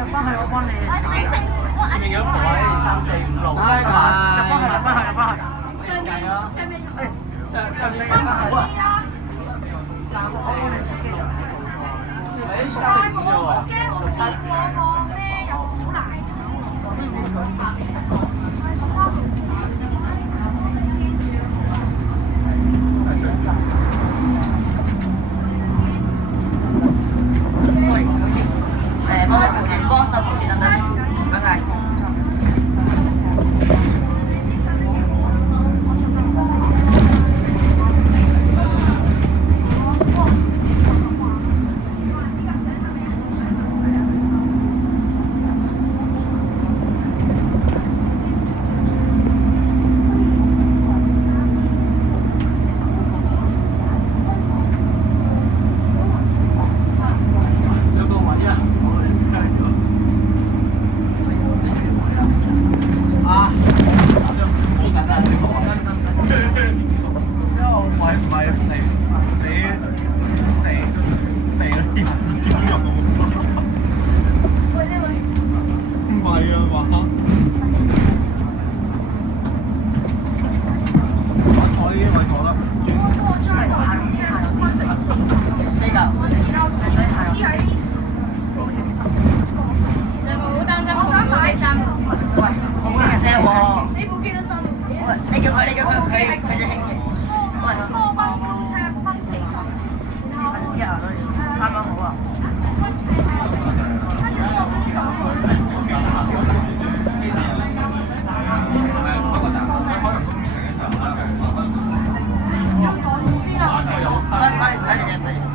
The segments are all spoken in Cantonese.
入翻去我幫你。前面有個位3、4、5、6，入翻去。計咯。上面入翻去。 3、4、5、6。誒，3點啫喎。sorry，唔好意思。幫手扶住得唔得？唔該晒。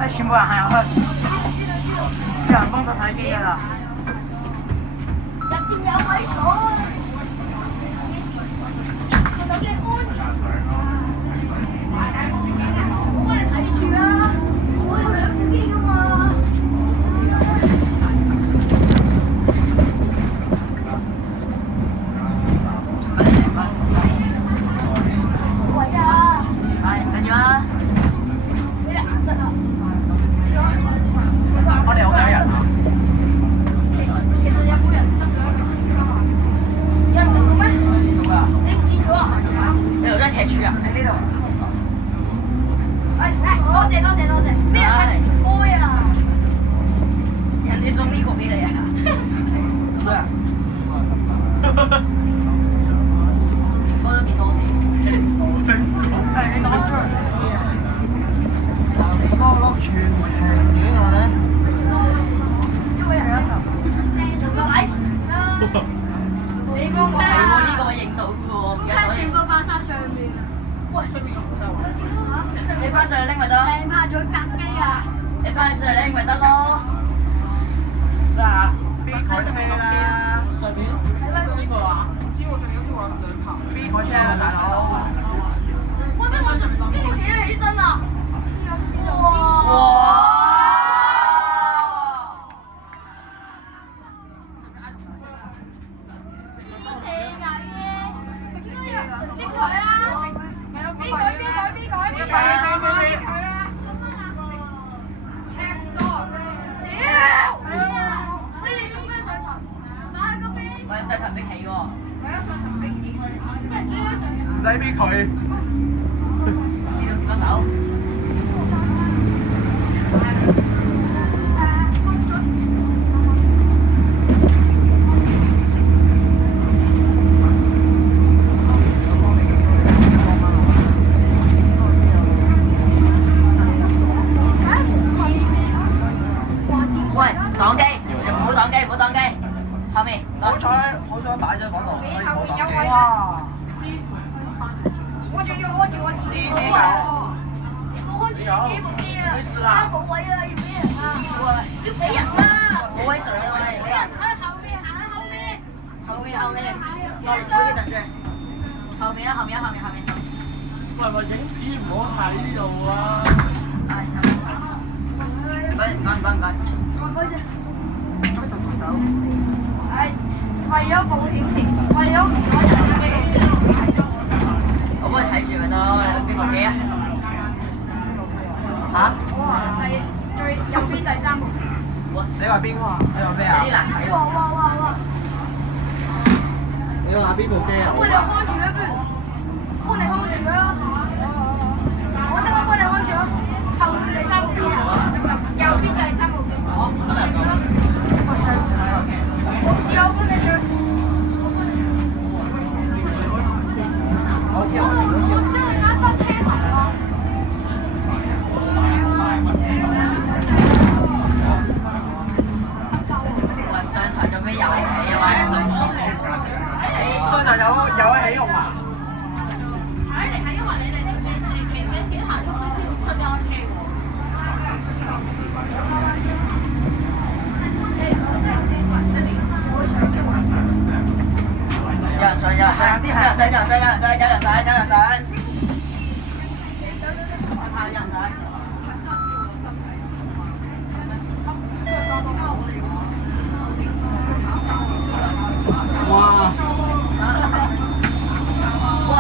全部人行入去，有人幫手睇機㗎啦。入邊有位坐啊！手機安全。我幫你睇住啦，我有兩部機㗎嘛。喂啊！係唔緊要啊。你哋顏色啊？我哋有幾多人啊？其實有冇人執咗一個錢包啊？有人執到咩？做㗎？你唔見咗啊？你留咗赤柱啊？喺呢度。多謝。咩係開啊？人哋送呢個俾你啊？咩啊？多咗變多謝。你講出嚟。攞全程影我咧。一位人落嚟啦！你幫我係喎，呢個影到嘅喎，唔記得咗影。全部擺晒上面。喂，上面好收啊！你翻上去拎咪得咯。成排仲要格機啊！你翻上去拎咪得咯。嗱，B 台車啦。上面邊個啊？唔知喎，上面好似話唔想跑。 B 台車啊，大佬。喂，邊個企得起身啊？哇！我係細層壁企喎。唔使逼佢。自動接我走。喂，擋機，唔好擋機，後面。好彩擺咗嗰度，可以冇擋機。哇！我仲要安住我自己部機啊！我安住你自己部機啊！冇位啦，要俾人啊！要俾人啦！冇位上啊！俾人喺後面，行喺後面。後面，sorry，唔好意思，等住。後面。喂，影片唔好喺呢度啊！係，唔該。嗰隻手。係為咗保險期，為咗唔攞人機。我幫你睇住咪得咯，你邊部機啊？嚇？我話第最右邊第三部。你話邊個啊？你話咩啊有？啲難睇哇喎。哇哇哇！你話邊部機啊？幫你看住啊，不如幫你看住啊！我即刻幫你看住啊！後面第三部機啊，右邊第三部機。真係咁。冇事啊，我幫你追。好笑，好笑，好笑。將佢啱塞車頭啊！喂，上台做咩遊戲啊？玩一陣。上台有得起用啊？有人上，有人上，有人上，有人上，有人上，有人上，有人上，有人上。我靠，有人上。哇！喂，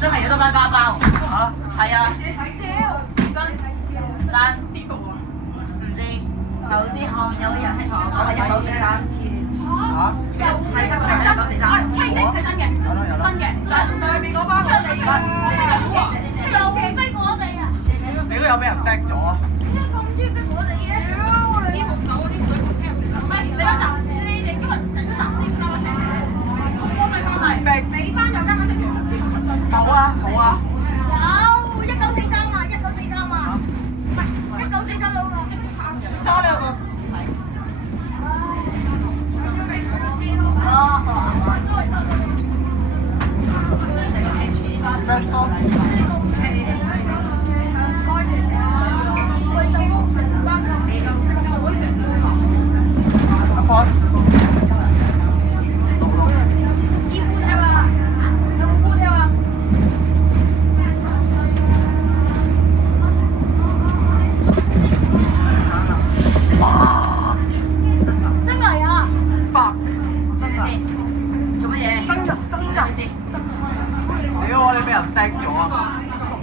真係有得翻包包嚇？係啊，真邊部啊？唔知，頭先後面有個人喺床，我係1943。嚇？第七個係1943。有啦。上面嗰包出嚟㗎，又逼我哋啊！你都有俾人逼咗啊？點解咁中意逼我哋嘅？啲木手嗰啲水部車入嚟啦。你嗰陣你哋今日人都暫時唔交車，幫你翻嚟。逼你班有交緊定冇啊冇啊！有1943啊，1943啊，唔係1943嗰個。收你個。阿婆。知烏聽啊？有冇烏聽啊？真係啊！ fuck！做乜嘢？真㗎！咩事？屌你俾人逼咗啊！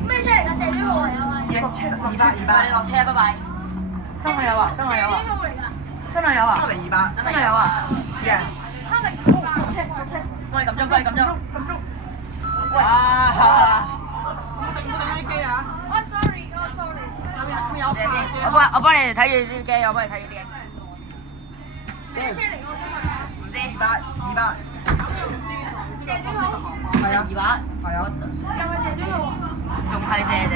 咩車嚟㗎？謝天浩嚟啊？車200你落車啊！拜拜。真係有啊！真係有啊！謝天浩嚟㗎。真係有啊！出嚟200。真係有啊！ Yes。差力幫你撳鐘，幫你撳鐘。啊！哦，sorry，哦，sorry。謝先，我幫你哋睇住啲機，我幫你睇住啲機。咩車嚟？我想問下。唔知。200。謝天浩。係啊。200。係啊。又係謝天浩啊？仲係謝姐。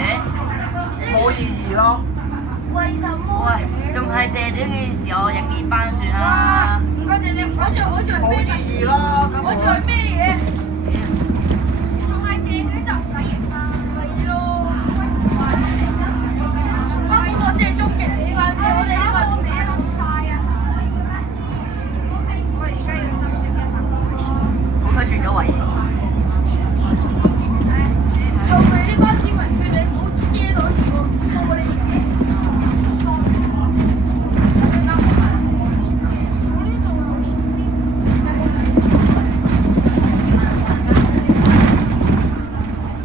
冇意義咯。為什麼？喂，仲係謝姐嘅時候，影呢班算哇！啦。唔該謝謝，我做冇咩？意義咯，根我本。做咩嘢？仲係謝佢就唔使贏啦。係咯。啊！嗰個先係終極呢班車，我哋呢個名好晒啊！我而家要收隻一百。好佢轉咗位。做佢呢班市民，佢哋唔好遮到我哋。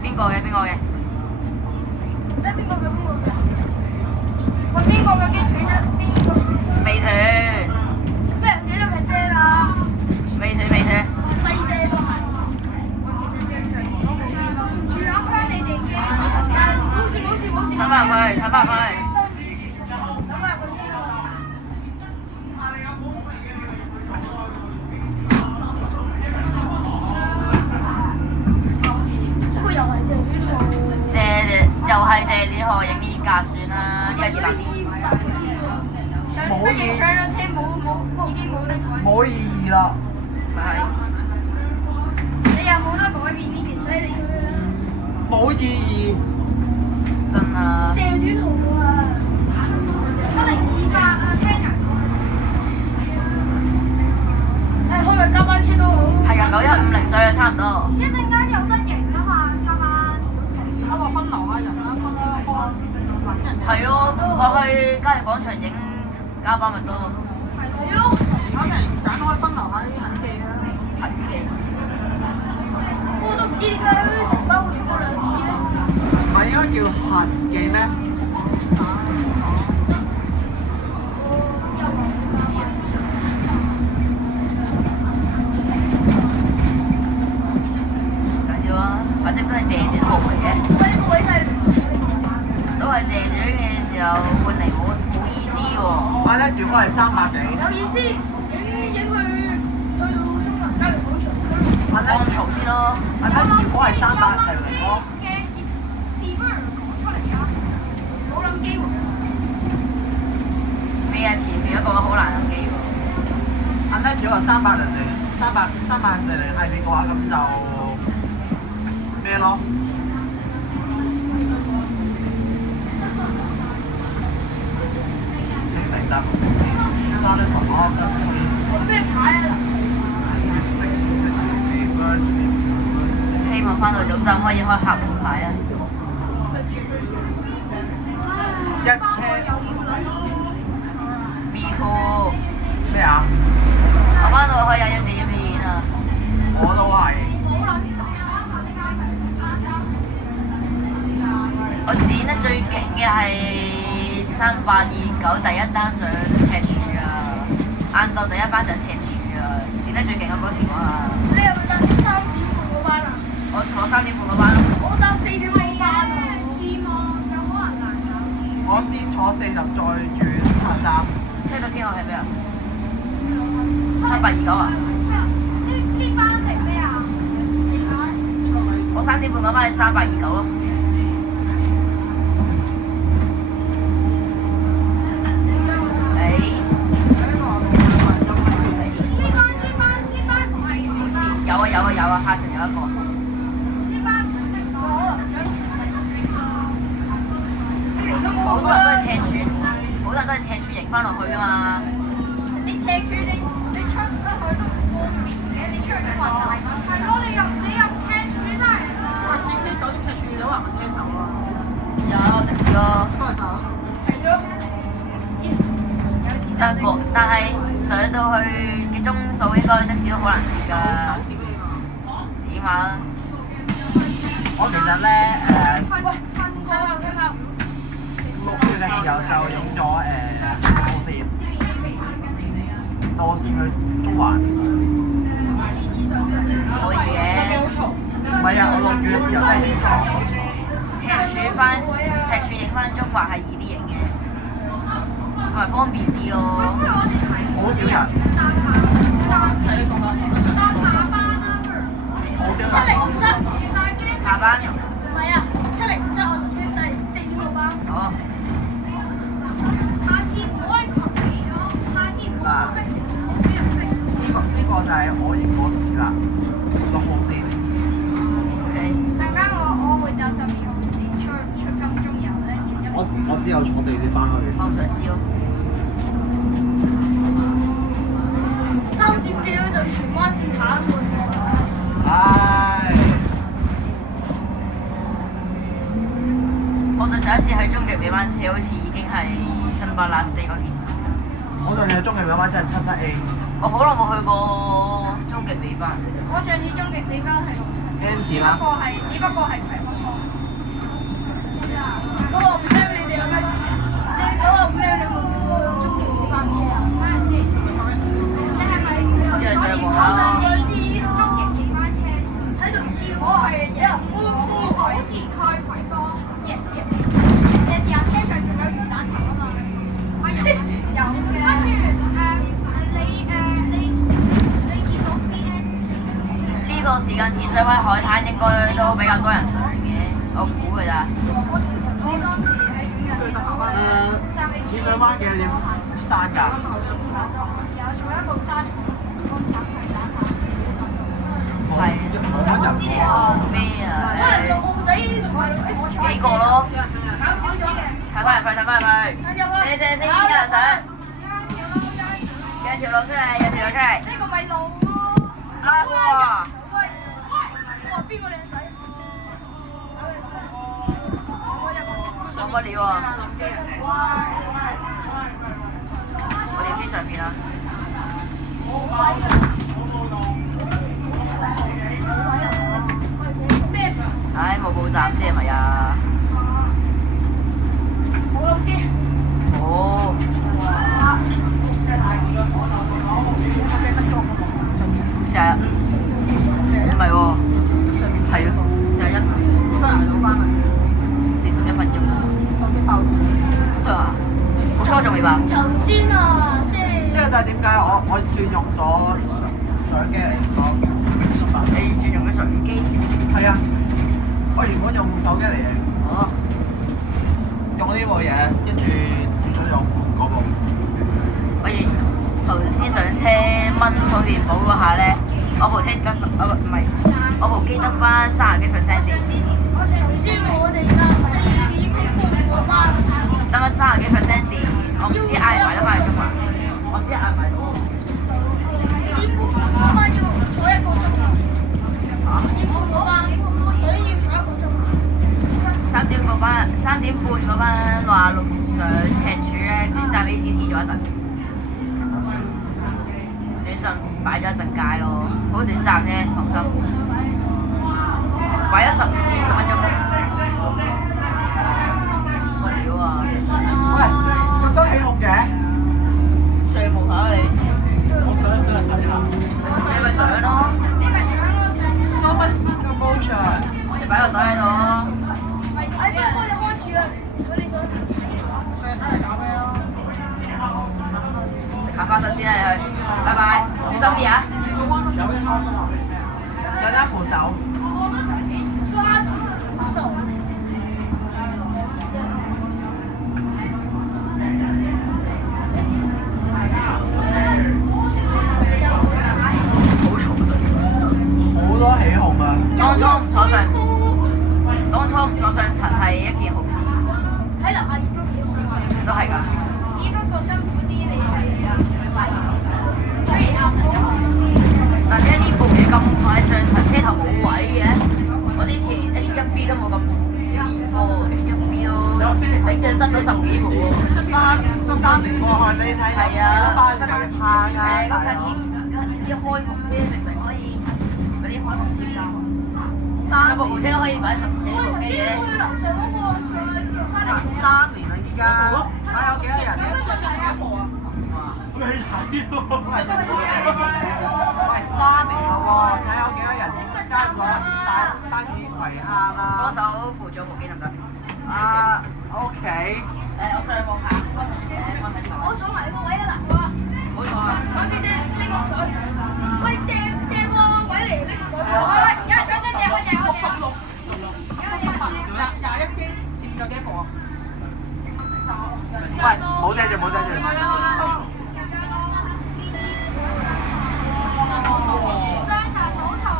邊個嘅？邊個嘅？咩邊個嘅？我邊個嘅機斷咗？邊個？美團。咩幾多 percent 啊？美團美團。細隻都係。住阿香你哋先。冇事冇事冇事。睇翻佢，睇翻佢。等埋佢先。呢個又係謝天浩。又係謝子豪影呢架算啦，一二零。乜嘢上咗車冇已經冇得改。冇意義啦。咪係。你又冇得改變呢件，所以你要啦。冇意義。真啊！謝天浩啊，70200啊，聽人講。開個加班車都好。係啊，9150所以差唔多。一陣間有得贏啊嘛，加班。同時話分流下人啦，分開幫揾人。係咯，我去嘉利廣場影加班咪多咯。係咯。而家人揀開分流下啲痕記啊。痕記。我都唔知點解成班會出過2次咧。唔係應該叫痕記咩？換嚟冇意思喎。買得如果係300幾，有意思，影去到中環交易廣場。買得安嘈先咯。買得如果係300零咯。嘅電視乜人講出嚟㗎？冇諗機會。咩啊？前面嗰個好難諗機喎。買得如果係300零係你嘅話，咁就咩咯？明白。沙律糖哦，咩牌啊？希望翻到總站可以開客戶牌啊！Me too。咩啊？我翻到可以有自己片啊！我都係。我剪得最勁嘅係3829第一單上赤柱啊，晏晝第一班上赤柱啊，剪得最勁嗰條啊！你係咪搭3點半嗰班啊？我坐3點半嗰班咯。我搭4點半班啊！字幕有可能難搞啲。我先坐40再轉下站。車到邊號係咩啊？3829啊？呢班係咩啊？我3點半嗰班係3829咯。有啊，下層有一個。呢班好多人都係赤柱，好多人都係赤柱迎翻落去啊嘛。你赤柱你出得去都唔方便嘅，你出去都話大把車。係咯，你入赤柱真係啦。影啲酒店赤柱有人車走啊！有的士咯。多手。係咯，的士有錢。但係上到去嘅鐘數應該的士都好難接㗎。起碼我其實咧喂，趁過6月嘅時候就影咗路線，路線去中環。可以嘅。唔係啊，我6月嘅時候真係影咗。赤柱影翻中環係易啲影嘅，同埋方便啲咯。好少人。下班。唔係啊，707我頭先第4點6班。哦。下次唔好係求你咯，下次唔好逼俾人逼。呢個就係我影嗰次啦，6號線。OK。陣間我會搭12號線出金鐘遊咧。我之後坐地鐵翻去。我唔想知咯。3點幾就荃灣線癱瘓嘅。唉。我對上一次去終極尾班車好似已經係新巴 last day 嗰件事啦。我對你嘅終極尾班車係77A。我好耐冇去過終極尾班。我上次終極尾班係67。M 字啦。只不過係葵北方。嗰個唔聽你哋有咩？你嗰個唔聽你有冇見過終極尾班車啊？咩車？你係咪我哋講上次終極尾班車喺度叫？我係有人呼好似開葵芳，日車上仲有魚蛋頭啊嘛。有嘅。跟住你見到 BN？呢個時間天水圍海灘應該都比較多人上嘅，我估㗎咋。我當時喺淺水灣嘅點山㗎？有坐一部沙場，我想去打下。係。冇乜人喎。咩啊？可能6號仔同埋幾個咯？搞少少嘅。睇翻入去，睇翻入去。謝先有人上。有條路出嚟，有條路出嚟。呢個咪路咯。哇！哇！邊個靚仔？上不了喎。我哋機上邊啊。唉，冇報站啫，係咪啊？冇諗機。哦。41。唔係喎。係喎，41。41分鐘。手機爆咗。起碼。頭先啊，即呢個係就係點解我轉用咗相機嚟講。你轉用咗相機？係啊，我原本用手機嚟嘅，哦，用呢部嘢，跟住轉咗用嗰部。我原頭先上車掹充電寶嗰下咧，我部車得唔係，我部機得翻30幾%電。頭先我哋啊4點半過班，得翻30幾%電，我唔知嗌唔嗌得翻嚟中環，我唔知嗌唔嗌到。點半過班要坐1個鐘啊！點半過班所以要坐1個鐘。3點半嗰班66上赤柱咧，短暫 ACC 咗一陣，短暫擺咗一陣街咯，好短暫啫，放心。擺咗15至20分鐘啫。我屌啊！喂，咁多起哄嘅？稅務下你，我上一睇下。你咪上咯，So much promotion。你擺個袋喺度咯。哎，不過你開住啊！如果你想食下花生先啦，你去，拜拜，小心啲啊！有得扶手。抓住手。好多起哄啊！當初唔坐上層係一件好事，喺樓下已經幾好。都係㗎。只不過辛苦啲，你係雖然啱但係呢部嘢咁快上層，車頭冇位嘅。我之前 H1B 都冇咁少年科 ，H1B 都頂陣塞到10幾部喎。3年過去，你睇係啊，班新人撐啊！嗰架啲開篷車明明可以嗰啲開篷車㗎，有部車可以擺10幾部機嘅。去樓上嗰個再翻嚟。 3年啦，依家睇有幾多人？未睇喎。喂，3年咯喎，睇有幾多人加入單椅圍坑啦。幫手扶咗部機得唔得？啊，OK。我上網下，我睇呢個。我坐埋你個位啊嗱，冇錯啊！講先啫，拎個水。喂，借個位嚟拎水。喂，有人想跟借，我借。喂，冇遮住，冇遮住。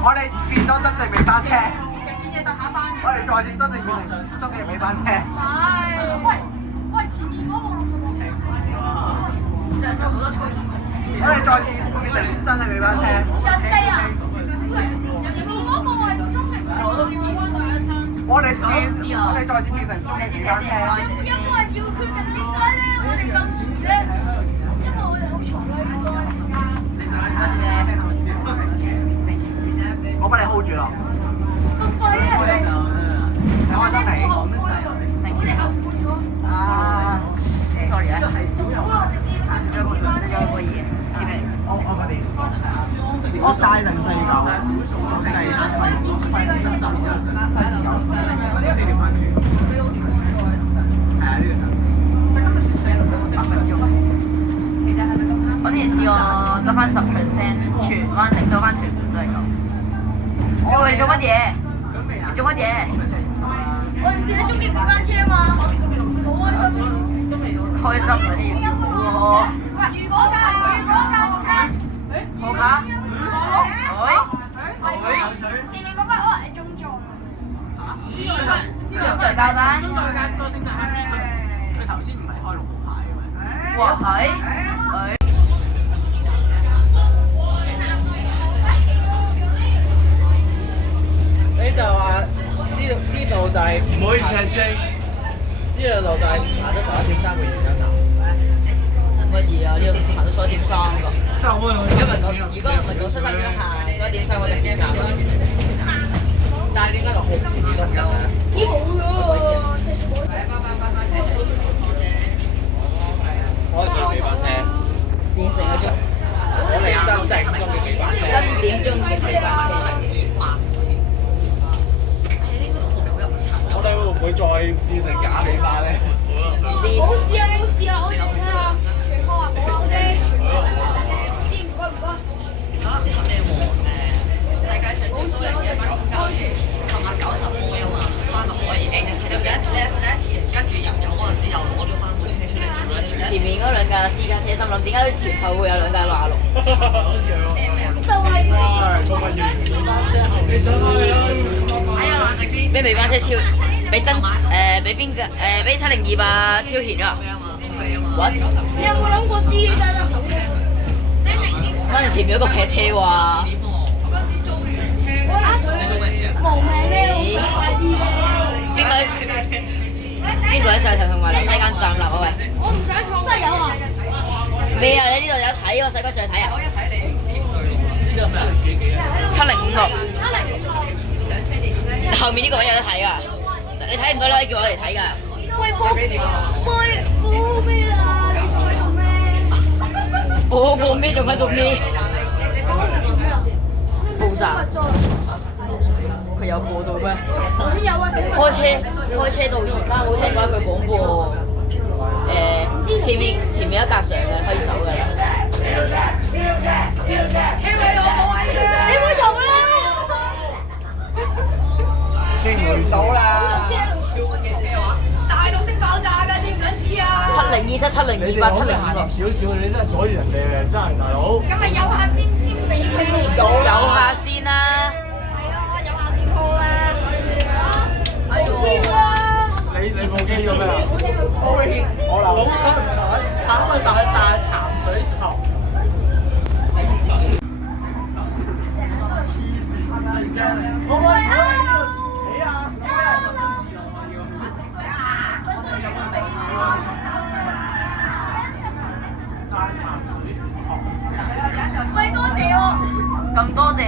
我哋變咗真正尾班車。我哋再次真正變成終極尾班車。喂，前面嗰個上次好多彩。我哋再次變成真正尾班車。人哋啊，人哋冇嗰個係終極我都知。我哋再次變成終極尾班車。有冇人要決定點解咧？我哋咁遲咧，因為我哋好嘈啦，應該。我幫你 hold 住咯。咁快咧？你開得未？後悔喎，我哋後悔咗。啊 sorry 啊，好啦，直接翻仲有個嘢，知未？我嗰啲，我帶049，我之前試過得翻10%，荃灣頂到翻屯門都係咁。喂，你做乜嘢？你做乜嘢？我哋變咗終極尾班車啊嘛，好開心。開心嗰啲嘢喎。喂，如果架，好卡？前面嗰班可能係中座。咦？中在教單？佢頭先唔係開6號牌嘅咩？哇係。你就話呢度就係唔好意思係升，呢兩度就係行得11.3嘅原因啊！乜嘢啊？呢度行到11.3㗎。就我如果唔係我出發點行11.3，我哋先行11.3。但係點解6號遲啲都唔得咧？呢冇咗我哋上尾班車，變成咗我哋真正中嘅尾班車。真點鐘嘅尾班車。我哋會唔會再變成假尾班咧？唔知啲。冇事啊冇事啊，我哋睇下全科啊，我哋知唔該唔該。世界上最多人嘅班交住，琴晚90波啊嘛，翻到可以 A 一7，你第一次，跟住入油嗰陣時又攞咗翻部車出嚟做一轉。前面嗰兩架私家車心諗點解前後會有兩架馬路？就係哎呀，冷靜啲。咩尾班車超？俾俾邊個？俾702吧超前咗。What？你有冇諗過司機揸得走嘅？可能前面嗰個劈車喎。我嗰陣時租完車，無名咧，好想快啲嘅。邊個喺上頭同埋樓梯間站立啊？喂！我唔想坐，真係有啊！未啊？你呢度有睇我細個上去睇啊？我一睇你唔知佢。呢個7056。 7056。上車點咧？後面呢個位有得睇㗎，你睇唔到你可以叫我嚟睇㗎。喂，播咩啦？你坐喺度咩？播咩仲喺度咩？你幫我食飯睇下先。爆炸！佢有播到咩？頭先有啊，開車到而家冇聽過一句廣播。前面一格上嘅可以走㗎啦。車位我冇位嘅。你會嘈啦！先回到啦。咩話？大到識爆炸㗎，知唔知啊7027、7028、7025。少少，你真係阻住人哋嘅，真係大佬。咁咪有下先添俾佢哋。有下先啦。係啊，有下先鋪啦。跳啦！你部機叫咩啊？我老踩唔踩？慘啊！就係大潭水頭。喂，多謝喎。咁多謝。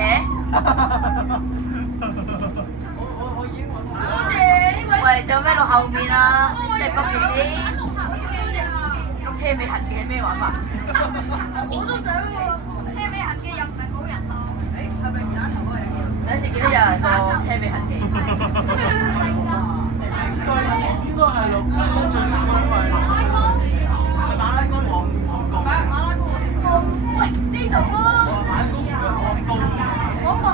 多謝呢位。喂，做咩落後面啊？即係谷前面。碌車尾痕嘅係咩玩法？我都想喎，車尾痕嘅又唔係冇人啊。係咪唔打頭嗰樣嘢？第一次見到有人個車尾痕嘅。再前應該係6分最高位。馬拉糕黃廣告。喂，呢度咯。廣播。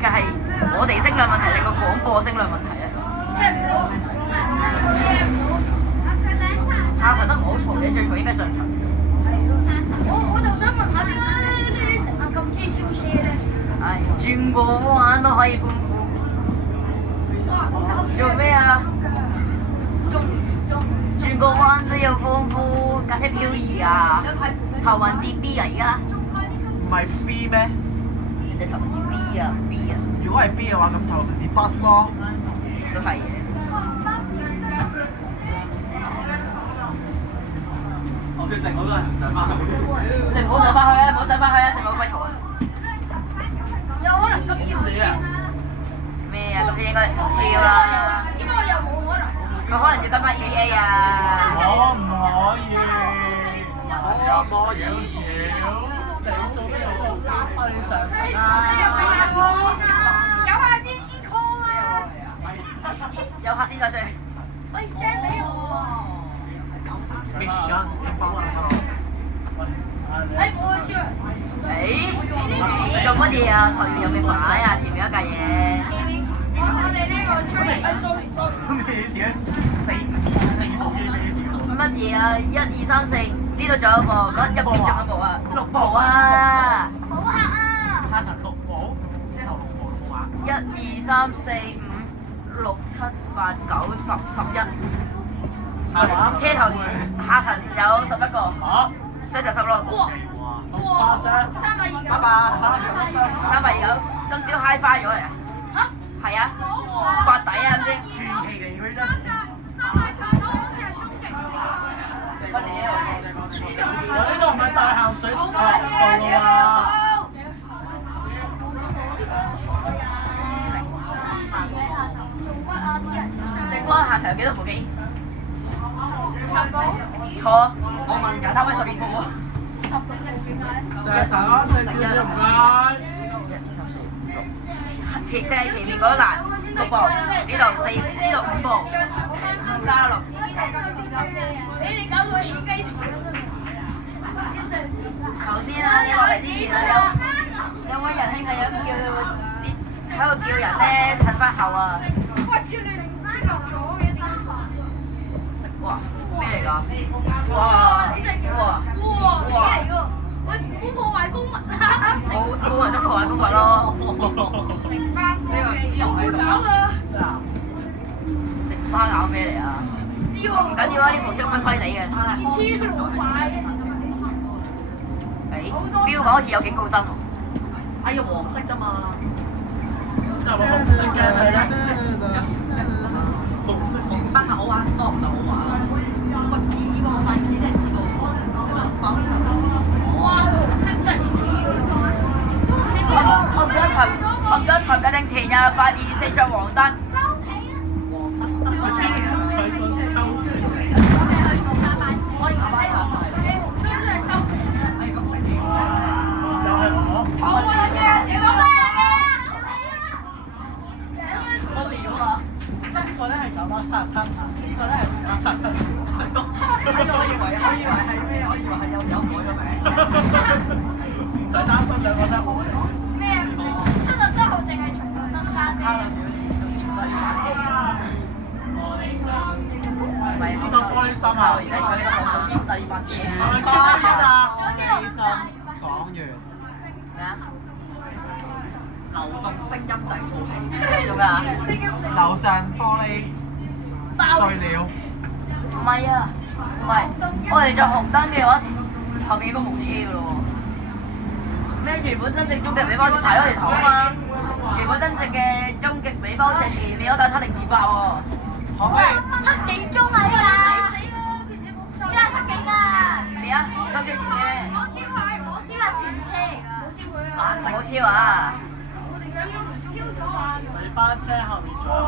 梗係我哋聲量問題定個廣播聲量問題咧？聽唔到。下層都唔好嘈嘅，最嘈應該上層。我就想問下點解你成日咁中意燒車咧？唉，轉個彎都可以歡呼。做咩啊？轉個彎都要歡呼，架車漂移啊！頭文字 B 啊，而家。唔係 B 咩？人哋頭文字 B 啊 B 啊，如果係 B 嘅話，咁頭文字 bus 咯。都係嘅。我決定我都係唔想翻去。你唔好上翻去啊！唔好上翻去啊！食冇鬼嘈啊！有可能今次會燒。咩啊？咁應該超啦。應該又冇可能。佢可能要跟翻 EVA 啊！可唔可以？可唔可以少？你做咩又翻你上層啊？有下啲 call 啦。有客先再追。喂 send 俾我。Mission Impossible。我去超人。你做乜嘢啊？台面有咩擺啊？前面一架嘢。我哋呢個超人。sorry。咩事啊？四部機咩事喎？乜嘢啊？1、2、3、4，呢度仲有一部，嗰入邊仲有一部啊，6部啊！好客啊！下層6部，車頭6部好嘛1、2、3、4、5、6、7、8、9、10、11。車頭下層有11個，上層16。哇！329。329，今朝 high 花咗嚟啊！嚇？係啊，刮底啊唔知。傳奇嚟佢真係。乜料？我呢度唔係大鹹水道啊！你估下下層有幾多部機10部。錯，我問緊，答咪10部啊！ 10部定點解？石頭，食少少唔該。即係前面嗰欄6部，呢度4，呢度5部，5加6。俾你搞到耳雞頭頭先啦，你落嚟之前有位仁兄係有叫啲喺度叫人咧褪翻後啊！哇！超你哋黐落咗嘅點解？哇！咩嚟㗎？哇！呢隻叫哇死嚟㗎！喂，冇破壞公物啊！冇人都破壞公物咯。食花科技有冇搞㗎？食花咬咩嚟啊？唔知喎。唔緊要啊，呢部車規規地嘅。黐老怪嘅。誒，標榜好似有警告燈喎。哎呀，黃色啫嘛。就紅色嘅係啦。紅色先。燈好玩，stop 就好玩。以往我犯事真係試過。哇！紅色真係死我唔該陳家定前日824着黃燈。呢個咧係9877啊，呢個咧係9877。我以為係咩？我以為係有改咗名。唔使擔心兩個得。咩啊？77號淨係從頭新山啫。唔係呢個玻璃心啊！而家而家就尖仔班車。講完。咩啊？流動聲音製造器。做咩啊？樓上玻璃碎了。唔係啊，唔係，我哋着紅燈嘅話，後邊應該冇車㗎咯喎。咩原本真正終極尾包車排咗條頭啊嘛，原本真正嘅終極尾包車前面嗰架7028喎。可唔可以？ 7點鐘啊！死啦！依家7點啊！咩啊？偷車前車咩？我超佢，依家前車嚟㗎。冇超啊！我哋超咗啊！你班車後面仲有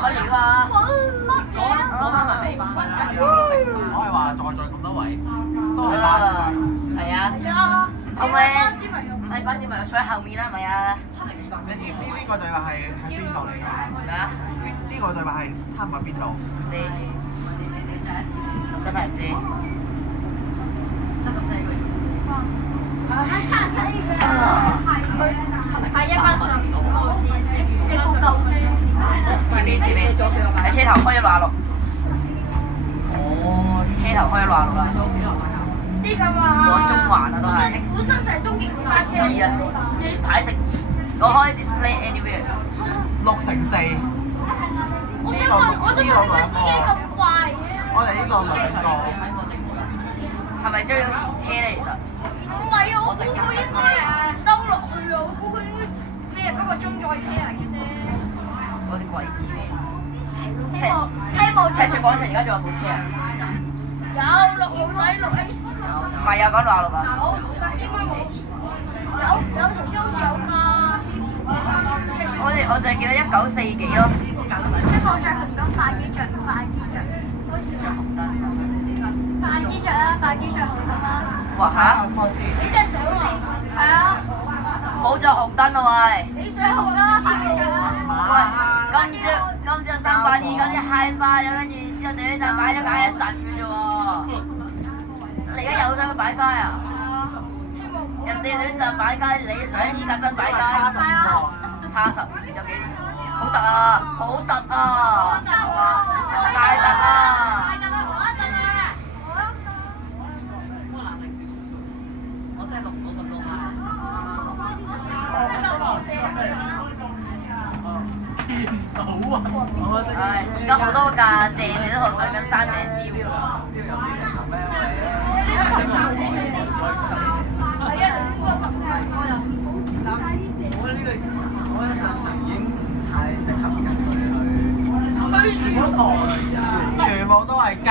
乜嘢啊？可以話在咁多位都係巴士。係啊。係啊。後尾唔係巴士咪坐喺後面啦，係咪啊？你知唔知呢個對話係喺邊度嚟㗎？咩啊？呢個對話係差唔多邊度？你真係唔知。74個月。係1班15號線，你冇到嘅。前面，喺車頭開166。哦，車頭開166啊！呢個嘛，往中環啊都係。本身就係終極班車。2啊，牌食2，我開 display anywhere。6乘4。我想問點解司機咁快嘅？我哋呢個2個。係咪追到前車咧？其實唔係啊，我估佢應該兜落去啊，我估佢應該咩嗰個中載車嚟嘅啫。嗰啲鬼知咩？希望赤柱廣場而家仲有部車啊？有6號仔6X。唔係啊，講66啊。應該冇。有頭先好似有架。我淨係記得1940幾咯。一個着紅燈，快啲着，好似着紅燈。快啲着啊！快啲着紅燈啦！哇嚇！你真係想啊？係啊！冇着紅燈啊喂！你想紅燈啊？快啲着啊！喂，今朝382，今朝嗨花咗，跟住之後第一站擺咗解一陣嘅啫喎。你而家有得去擺街啊？人哋兩站擺街，你想依架真擺街？差10有幾？好突啊！好突啊！大突啊！我真係錄唔到咁多下。好啊！唉，而家好多架正你都學上緊山頂招。係啊，應該10個人。我覺得呢個，我覺得上場已經太適合人去全部都係膠。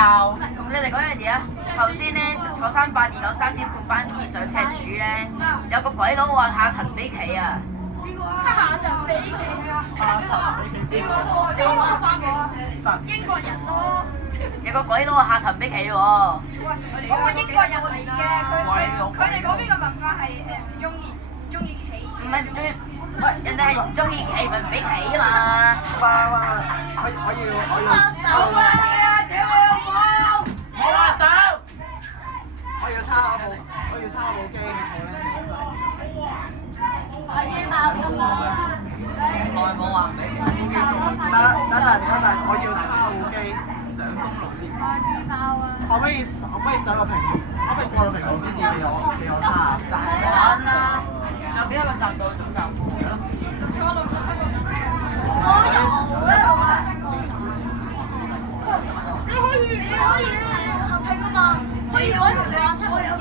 同你哋講樣嘢啊！頭先咧坐3829 3點半班次上赤柱咧，有個鬼佬話下層俾企啊！下層俾企啊！邊個發過啊？英國人咯。有個鬼佬話下層俾企喎。喂，嗰個英國人嚟嘅，佢哋嗰邊嘅文化係唔中意企。唔係唔中意，喂，人哋係唔中意企咪唔俾企啊嘛。我要手啊！屌你老母！冇握手。我要叉部機。快啲爆咁啊！耐冇話俾你。等，我要叉部機。上公路先。快啲爆啊！可唔可以上個屏幕？可唔可以過到屏幕先至俾我叉？玩啦，仲有幾多個站到總站？你可以合拼啊嘛，可以攞成2車號線。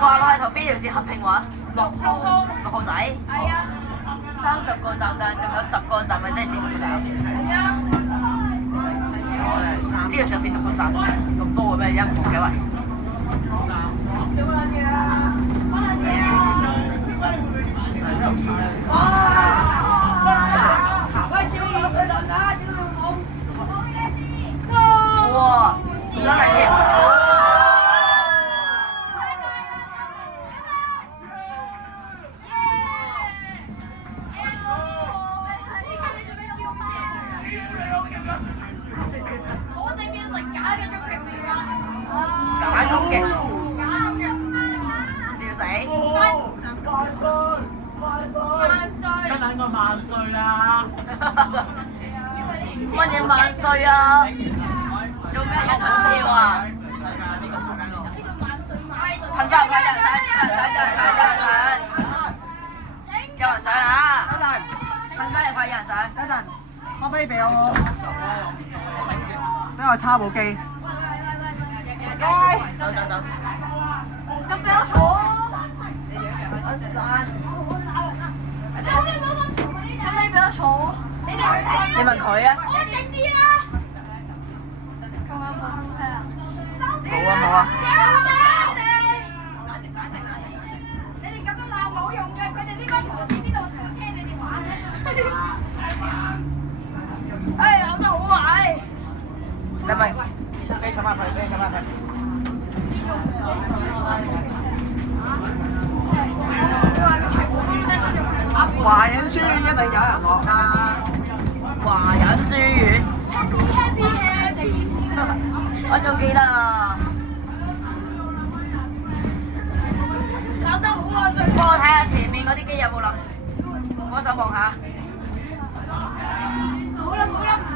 哇！攞係同邊條線合拼話？6號仔。係啊。 30個站但仲有10個站咪即係40個站。係啊。呢度上40個站咁多嘅咩？一冇嘅喂。做乜撚嘢啊？哇！喂，屌你老細等啊！屌你老母！哇！真係先。我哋變成假嘅終極美人。假終極。假終極。笑死。跟兩個萬歲啊！乜嘢萬歲啊？做咩一齊跳啊？噴翻入去，有人上，有人上啊！噴翻入去，有人上。可唔可以俾我叉部機？走。咁俾我坐。咁你俾我坐，你哋你問佢啊？安靜啲啦。仲有冇空氣啊？好啊。你哋咁樣鬧冇用嘅，佢哋呢班同事邊度同聽你哋玩咧？哎，鬧得好壞。你咪飛坐翻去。華仁書院一定有人落啦。華仁書院， Happy 我仲記得啊。鬧得好啊！幫我睇下前面嗰啲機有冇冧，幫手望下。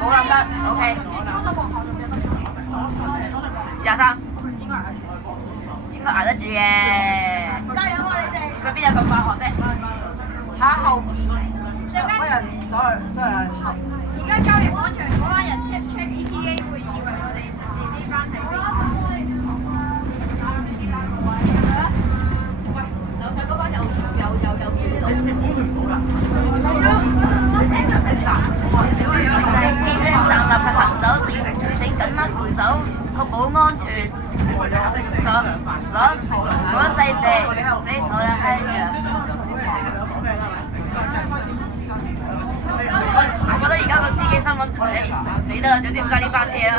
冇冧得 ，OK。23，應該捱得住嘅。加油啊！你哋。佢邊有咁快學啫？睇下後面乜人所有人合。而家交易廣場嗰班人 check ETA 會以為我哋呢班係飛。喂，樓上嗰班有機呢度。係咯。站立行走時，請緊握扶手，確保安全。所 safety， please hold your hand。我覺得而家個司機心諗，死得啦，總之唔揸呢班車啦。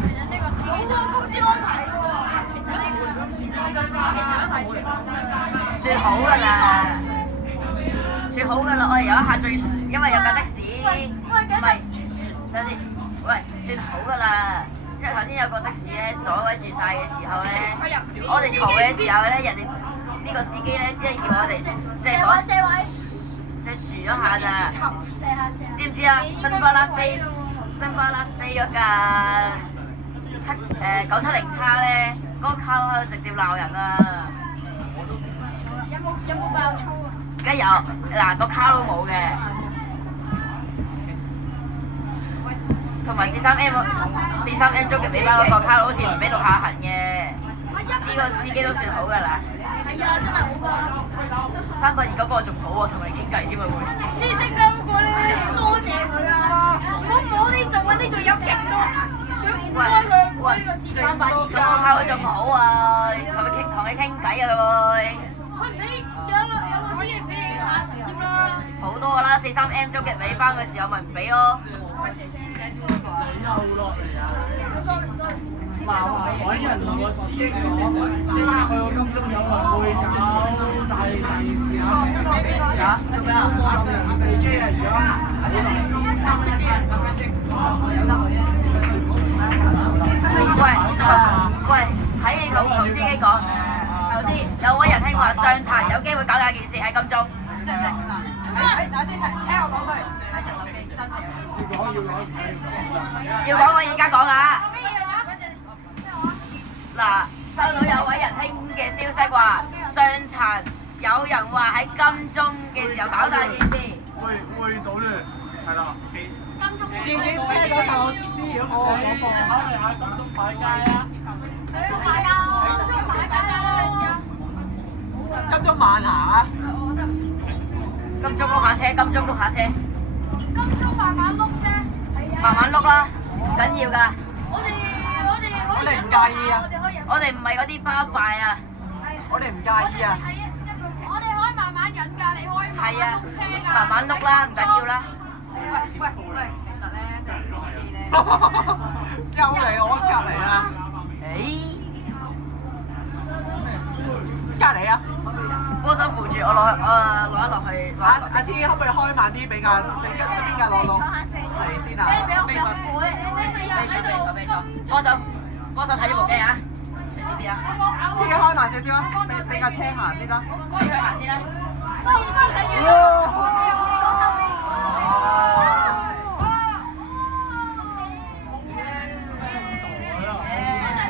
其實呢個司機都有公司安排喎。其實呢個司機安排全部。算好㗎啦，我哋有一下最，因為有架的士，唔係，等陣先，喂，算好㗎啦。因為頭先有個的士咧阻位住晒嘅時候咧，我哋嘈嘅時候咧，人哋呢個司機咧只係叫我哋即係講，即係豎咗下咋，知唔知啊？新巴拉斯地嗰架970叉咧，嗰個卡佬喺度直接鬧人啊！有冇爆粗啊？梗有，嗱個卡佬冇嘅，同埋43M 終極尾巴嗰個卡佬好似唔俾到下行嘅，呢個司機都算好㗎啦。係啊，真係好啊！382嗰個仲好喎，同你傾偈添啊會。師精嘅嗰個咧，多謝佢啊！如果冇呢度呢度有勁多層，想唔該佢呢個師精。382嗰個卡佬仲好啊，同你傾偈啊佢會。佢唔俾有個司機唔俾你下層添啦。好多㗎啦，43M 終極尾班嘅時候咪唔俾咯。多謝師姐。你又落嚟啊！ sorry。揾人同個司機講，你話去個金鐘有人會搞大件事啊！咩事啊？做咩啊？飛機啊！而喂，喺你同司機講，頭先有位仁兄話上殘有機會搞大件事喺金鐘。即係嗱，等先聽我講句，喺隻手機真係有。要講我而家講啊！嗱，收到有位仁兄嘅消息話，上殘有人話喺金鐘嘅時候搞大件事。會到咧，係啦。已經 set 咗個資料我嗰個。考慮下金鐘擺街啊！金鐘慢行啊！金鐘碌下車，金鐘碌下車，金鐘慢慢碌啫，慢慢碌啦，唔緊要㗎。我哋唔介意啊！我哋唔係嗰啲巴閉啊。我哋唔介意啊！我哋可以慢慢忍㗎，你可以係啊碌車㗎。慢慢碌啦，唔緊要啦。喂，其實咧，即係司機咧，又嚟我隔離啦！隔離啊！幫手扶住我落去，攞一落去。阿 T 可唔可以開慢啲俾架？你跟邊架攞到嚟先啊？俾錯，幫手睇住部機啊！小心啲啊！自己開慢少少啊！俾架車行先啦。幫佢行先啦。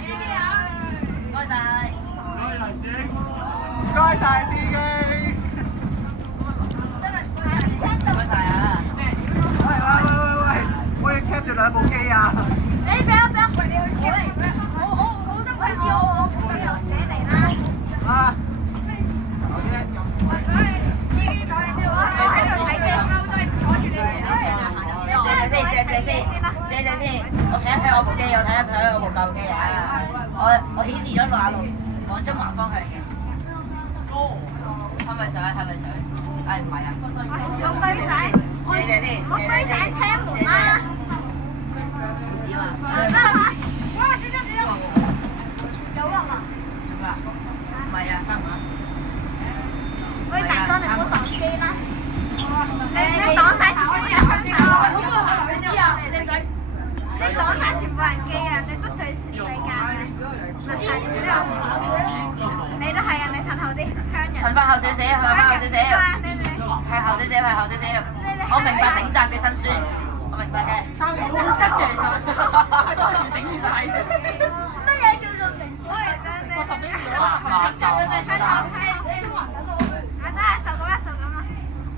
唔該晒。唔該晒司機。唔該晒啊！喂，我要 cap 住兩部機啊！你俾我，喂，你去 K 嚟，我真係我俾人寫嚟啦。啊！好嘅。我喺度睇機，我都係阻住你嚟啦。借先，我睇一睇我部機，我睇一睇我部舊機啊！我顯示咗路往中環方向嘅。係咪水？唔係啊。落堆仔，借先。落堆仔車門啦。少啊。哇！小心！有啊嘛？做咩啊？唔係啊，三啊。喂，大哥，你唔好擋機啦。你擋晒全部人機啊！你擋晒全部人機啊！你得罪全世界啊！你都係啊！你褪後啲，香人。褪翻後少少，係後少少。我明白頂站嘅辛酸，我明白嘅。好得嘅其實，當時頂住晒啫。乜嘢叫做頂？喂，你就咁啦。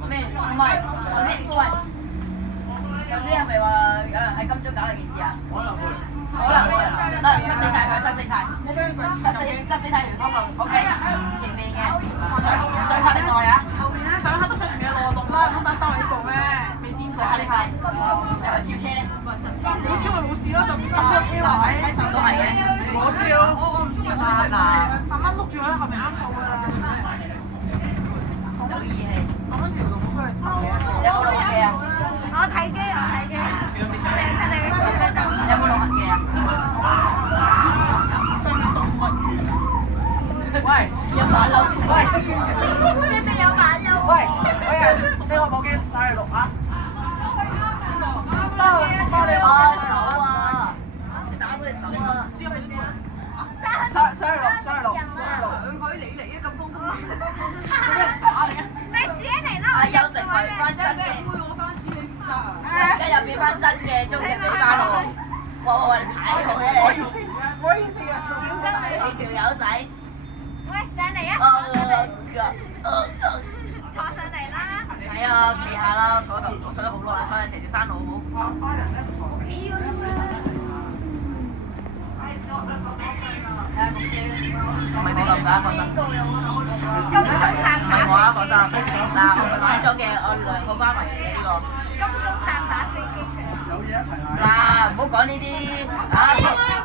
咩？唔係，頭先喂，頭先係咪話有人喺金鐘搞大件事啊？可能會啊，得塞死晒，塞死晒條通路。OK，前面嘅上客的愛啊，上刻都上前面嘅羅龍啦，咁等兜你部咩？未見過。上客的愛，就係超車咧。好超咪冇事咯，就咁多車位。都係嘅。我知啊，我唔知啊，慢慢碌住喺後面啱數㗎啦。有義氣。慢慢條龍佢係頭嘅。有冇錄嘅啊？我睇機。有冇錄痕嘅啊？上面動物園。喂，有馬騮。喂，即係有馬騮。喂，俾我部機上去錄啊！幫你我手啊！你打到隻手啊！上去錄。上海你嚟嘅咁公開，你自己嚟啦！啊，又成為翻真嘅，我翻司你負責啊！而家又變翻真嘅終極對家佬。我你踩佢嘅，唔好意思啊！你條友仔。喂，上嚟啊！坐上嚟啦！唔使啊，企下啦，我坐得好耐，坐喺成條山路好唔好？企㗎啦嘛！睇下目標，唔係我咁㗎，放心。金鐘站唔係我啊，放心。嗱，我唔係買咗嘅，我兩個關埋嘅呢個。金鐘站打飛機嘅。嗱，唔好講呢啲啊！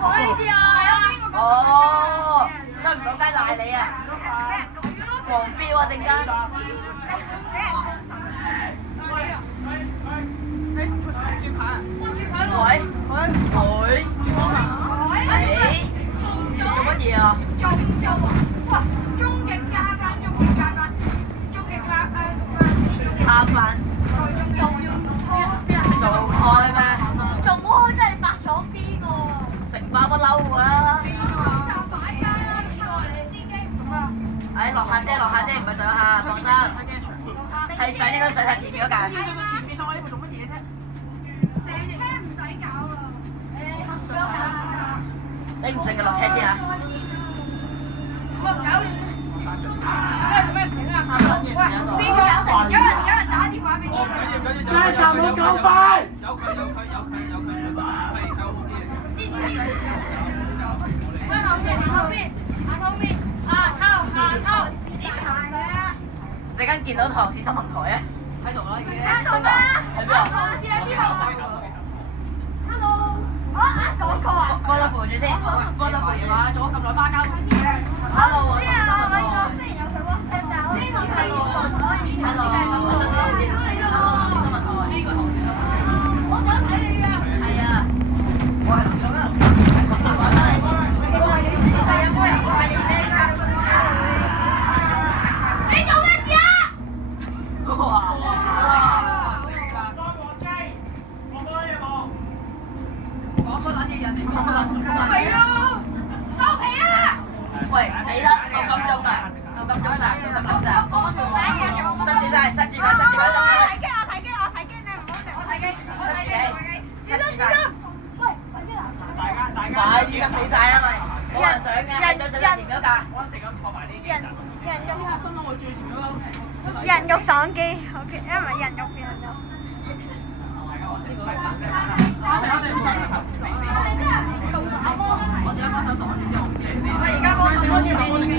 講呢啲啊！哦，出唔到街賴你啊！黃標啊，陣間。喂？嘢啊？做哇！終極加班，終極加班，終極加班，下班仲要開做唔開咩？仲開真係發咗癲喎！成班不嬲㗎啦。就擺街啦，呢個你司機咁啊！哎，落下啫，唔係上下，放心。係上應該上晒前面嗰架。前面上我呢部做乜嘢啫？成車唔使搞啊！你唔信嘅落車先啊！我搞亂做咩停啊？喂，邊個有人打電話俾我。車站冇咁快。有佢，係好啲。知。喂，後面，點行嘅？陣間見到唐氏新聞台啊！喺度啦已經。喺度咩？唐氏喺邊度 ？Hello， 嗰個啊？幫手扶住先，幫手扶住啊！做咗咁耐花膠。Hello， 我知啊，我雖然有佢 WhatsApp，但係我呢個係新聞台。Hello， 我見到你咯。我想睇你啊！係啊。係有冇人掛你呢卡？你做咩事啊？哇！係咯，收皮啦！喂，死啦！到金鐘啦！塞住佢！睇機，我睇機，你唔好食，我睇機，小心！喂，快啲啦！快啲急死晒啦咪！冇人上嘅，係想上前面嗰架。人肉擋機 ，OK， 因為人肉。我而家幫手擋住你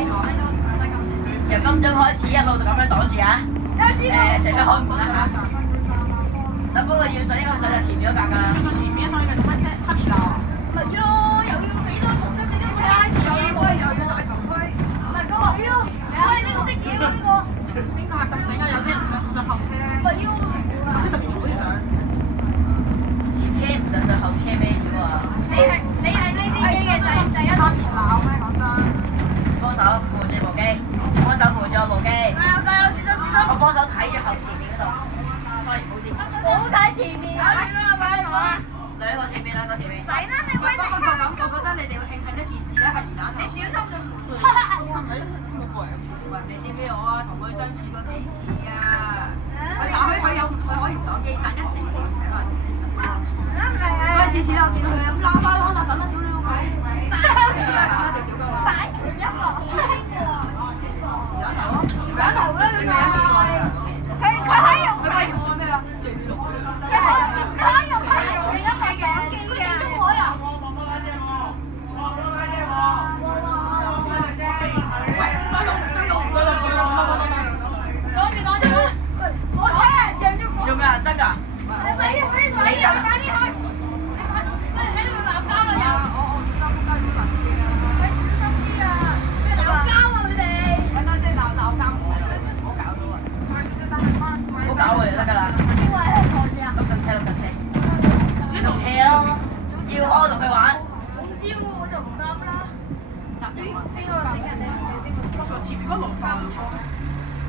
由金鐘開始一路就咁樣擋住啊！除非開門啦嚇。嗱不過要上應該上就前面嗰架㗎啦。咪咯，又要俾多重新俾多個差池，又要戴頭盔，唔係嗰個，喂呢個識嘢喎呢個。邊個係咁醒啊？有啲人唔想上後車。咪咯，頭先特別嘈啲相。前車唔想上後車咩料啊？你係呢啲機嘅第一。鬧咩講真？幫手扶住部機，幫手扶住我部機。加油！小心！我幫手睇住後前面嗰度。sorry， 唔好意思。好睇前面，快攞啊！兩個前面。使啦，你威力我覺得你哋要慶幸一件事咧，係魚蛋頭。你小心就。喂，你知唔知我啊同佢相處過幾次啊？佢可以唔擋機，但一定要請翻。所以次次咧，我見到佢咁喇叭攞大手啦，屌你老母！你知啊？一定屌鳩我。擺拳一個，魚蛋頭咯，魚蛋頭啦你咪。佢可以用。佢可以用咩啊？對唔住。佢可以用佢做嘅一個嘅機啊。都可以啊。做咩啊？真㗎？你就快啲去！你喺度鬧交啦又！喂，小心啲啊！鬧交啊佢哋！等陣先鬧交，唔好搞到啊！好搞佢就得㗎啦。邊個喺度坐住啊？碌緊車咯！要我同佢玩。唔知喎，我就唔啱啦。邊個整人哋？我上前面嗰輪翻錯。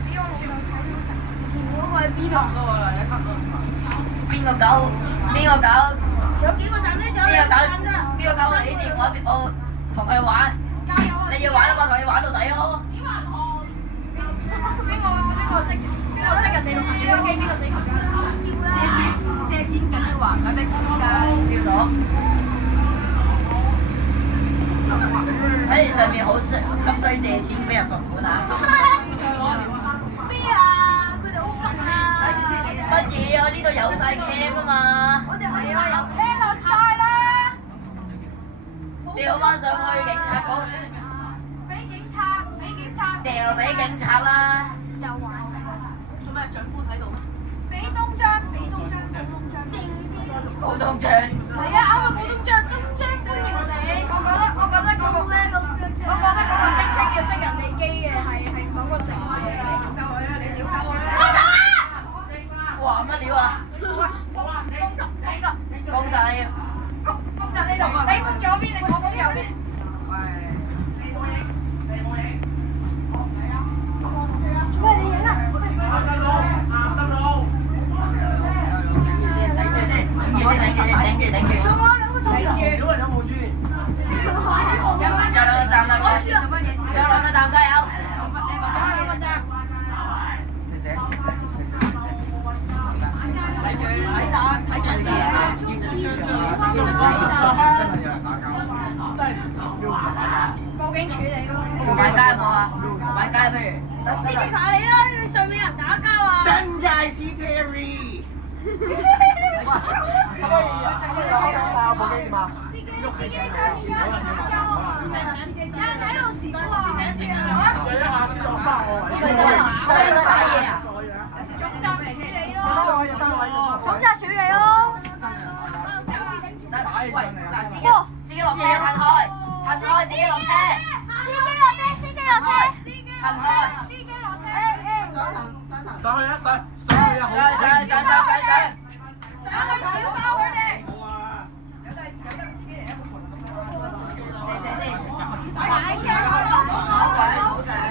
俾我老豆睇到成。前面嗰個係邊差唔多啦，差唔多。邊個狗？仲有幾個站呢？仲有兩個站咋？邊個狗嚟呢電話？我同佢玩。加油啊！你要玩啊嘛，同你玩到底咯。邊個識人哋用行李機？邊個整㗎？借錢緊要還，使咩錢㗎？笑咗。睇嚟上面好急需借錢俾人罰款啊！咩啊？佢哋好急啊！乜嘢啊？呢度有晒 cam 啊嘛！我哋係啊，由車落晒啦！掉翻上去警察局，俾警察！掉俾警察啦！又玩做咩？長官喺度咩？俾東張，普通章。係啊，啱啊，普通張，東張歡迎你。我覺得嗰個咩咁？我覺得嗰個聲稱要識人哋機嘅係嗰個正嘅。你屌鳩佢啊！你屌鳩佢啊！我錯啊！哇！乜料啊？封晒你！封實呢度，你封左邊定我封右邊？喂，真係有人打交，真係要打交。報警處理咯。冇買街冇啊？買街不如。司機卡你啦，上面人打交啊！新界 Terry。可唔可以報機點啊？司機上面有人打交啊！有人喺度屌啊！一下先落翻我位。所以都打嘢啊？咁就處理咯。有單位。咁就處理咯。喂，嗱，司機落車，行開，司機落車，司機落車，行開。上去啊！上去啊！上。上去屌爆佢哋！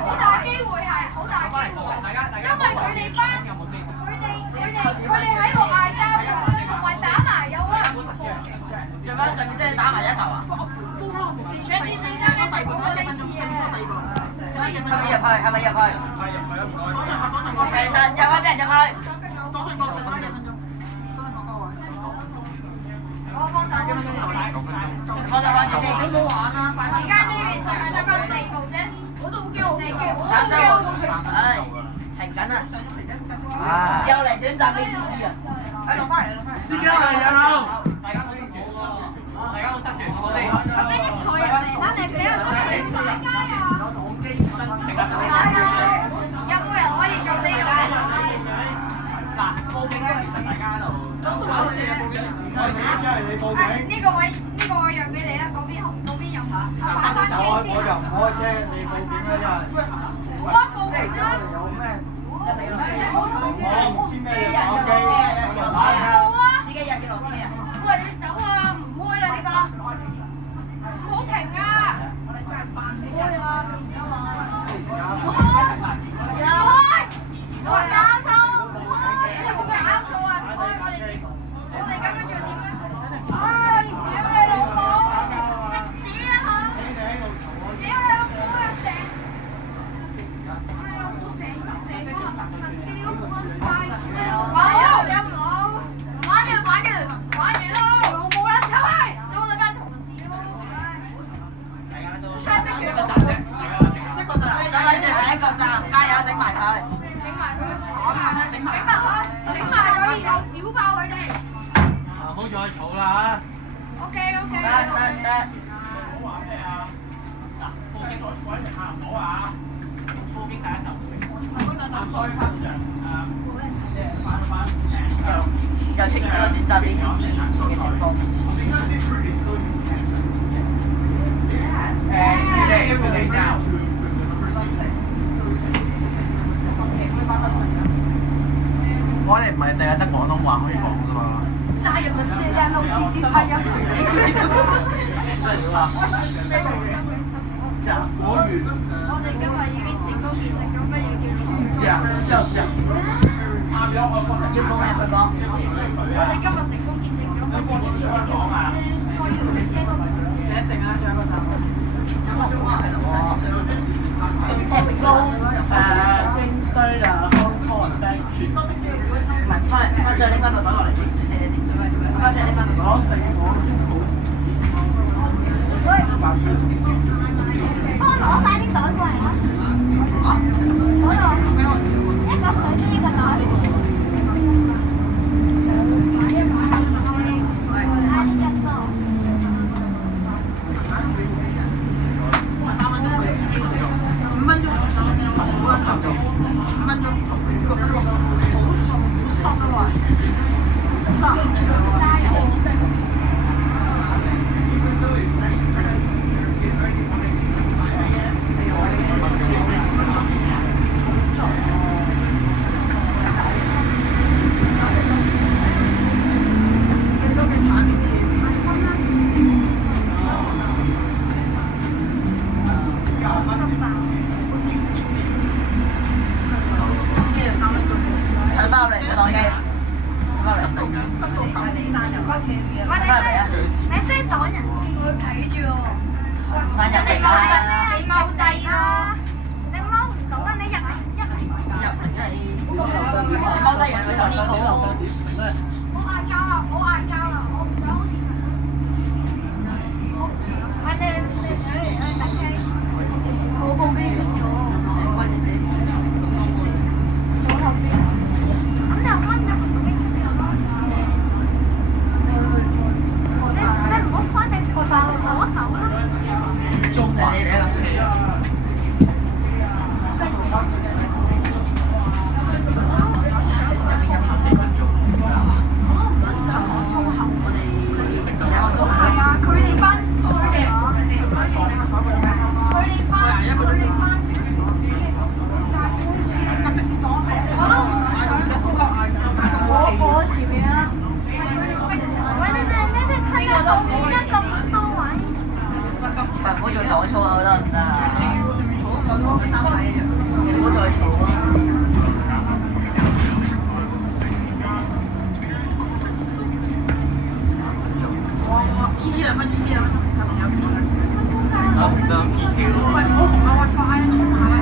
好大機會係，好大機會，因為佢哋喺度嗌交，同埋打埋有可能。最尾上面真係打埋一頭啊！上電視上面第嗰個你知嘅。係咪入去？係咪入去？係得，有冇俾人入去？我幫手。我就放住先。你冇玩啊！而家呢邊就係得翻4部啫，我都好驚，我好驚，打傷我。唉，停緊啦。又嚟短暫嘅試試啊！落翻嚟。司機嚟有。大家好辛苦喎！大家好塞住，我哋。俾啲財人嚟啦！你俾人打交啊！有冇人可以做呢個？嗱，報警咧，其實大家喺度。呢個位讓俾你啊！嗰邊有下。擺翻機先。我就唔開車，你報警啦，因為。我報警啦！有咩？我唔知咩嘢手機，司機入落車啊！喂，你走啊！唔開啦呢個，唔好停啊！唔開啦，唔開，我搞錯，唔開，你有冇搞錯啊？唔開，我哋咁樣做點咧？唉，屌你老母，食屎啦佢！屌你老母啊！成個地都冇撚晒，玩完有冇？玩完咯，我冇撚走係，到你班同事咯。出邊全部同事，等佢最後一個站，加油頂埋佢。頂埋佢，頂埋佢，然後屌爆佢哋。唔好再嘈啦嚇。OK。得。唔好玩咩啊？嗱，報警同我一齊行唔好啊！報警第一就會。I'm sorry, passengers. 又出現咗短暫嘅試試嘅情況。我哋唔係淨係得廣東話可以講㗎嘛。家人們，這輛路司機他要取消。講完。我哋今日已經成功完成咗乜嘢叫？要講咩？佢講。我哋今日成功見證咗乜嘢叫？翻上拎翻個袋落嚟先。翻上拎翻個袋。喂，幫我攞晒啲袋過嚟啦。嗰度一個水樽一個袋。你嚟啊！唔好再講粗口得唔得啊？唔好再嘈啊！啊，得 PK 咯。喂，唔好同我快啊，衝埋啊！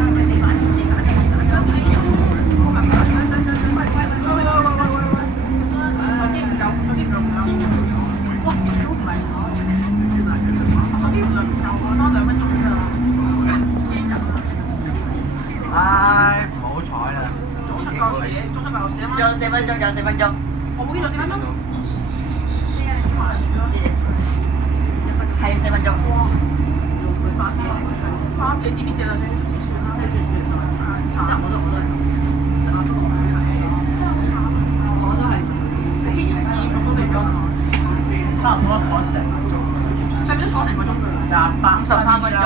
手機唔夠，手機唔夠。哇！都唔係我手機唔夠，我多2分鐘㗎啦。唉，唔好彩啦。早出舊時，早出舊時啊嘛。仲有4分鐘，仲有4分鐘。我冇見到4分鐘。係4分鐘。翻屋企點點啦，先算啦。差唔多坐成個鐘。上面都坐成個鐘㗎。53分鐘。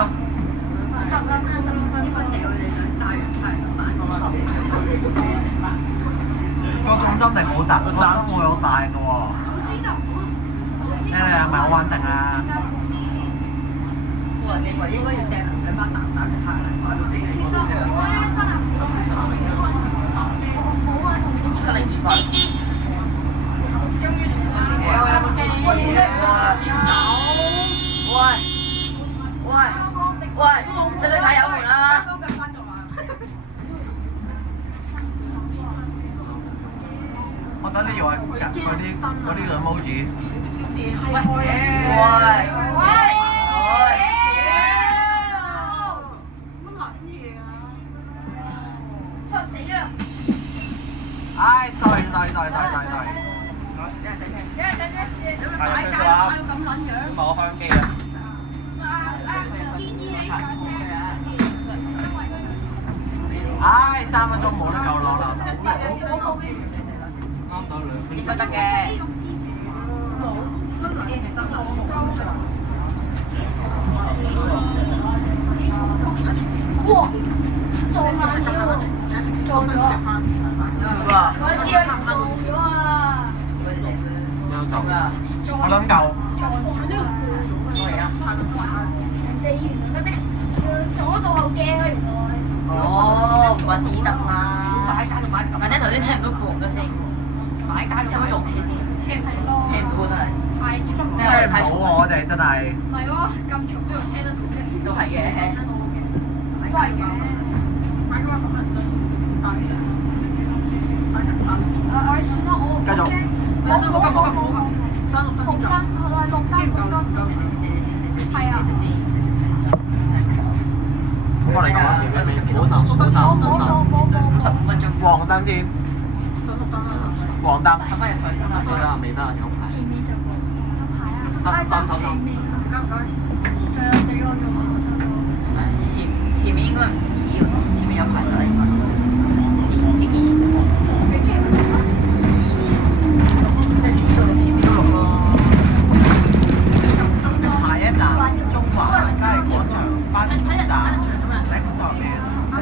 個重心定好大，個重心會好大嘅喎。你哋係咪好穩定啊？個人認為應該要掟流水翻南山嘅太陽。70200。喂，使唔使踩油門啊？我等你以為嗰啲 emoji。唉，sorry。冇香機啊！唉，3分鐘冇得救落啦。啱到2分鐘。應該得嘅。哇！撞爛了，撞咗。哇！我知啊，撞咗啊！有走啊！我諗夠。撞咗。人哋原來的士撞咗倒後鏡啊，原來。哦，唔怪之得啦。但係頭先聽唔到噥嘅聲，聽唔到撞車先，聽唔到。聽唔到真係。聽唔到我哋真係。係咯，咁嘈邊度聽得到啫？都係嘅。都係嘅。我算啦，我繼續。冇。綠燈，係啊。咁我嚟講啊。冇55分鐘。黃燈先。黃燈。翻返入去。未得啊，有排。前面就有排啊。前面。仲有幾個鐘啊？前面應該唔止喎，前面有排實嚟。下一站中環街廣場巴士站，喺嗰度面。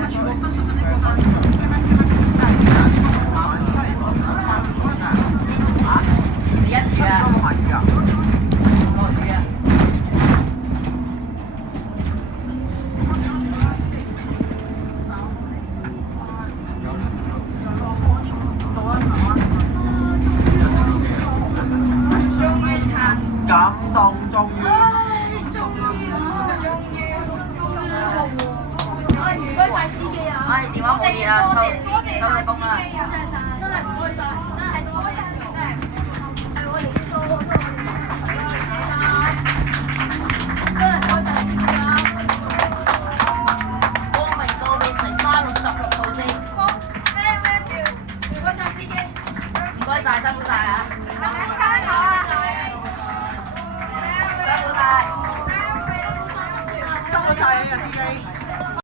全部都出啲歌你一住啊？落雨啊！落雨啊！感動終於。唔該曬司機啊！唉，電話冇電啦，收工啦。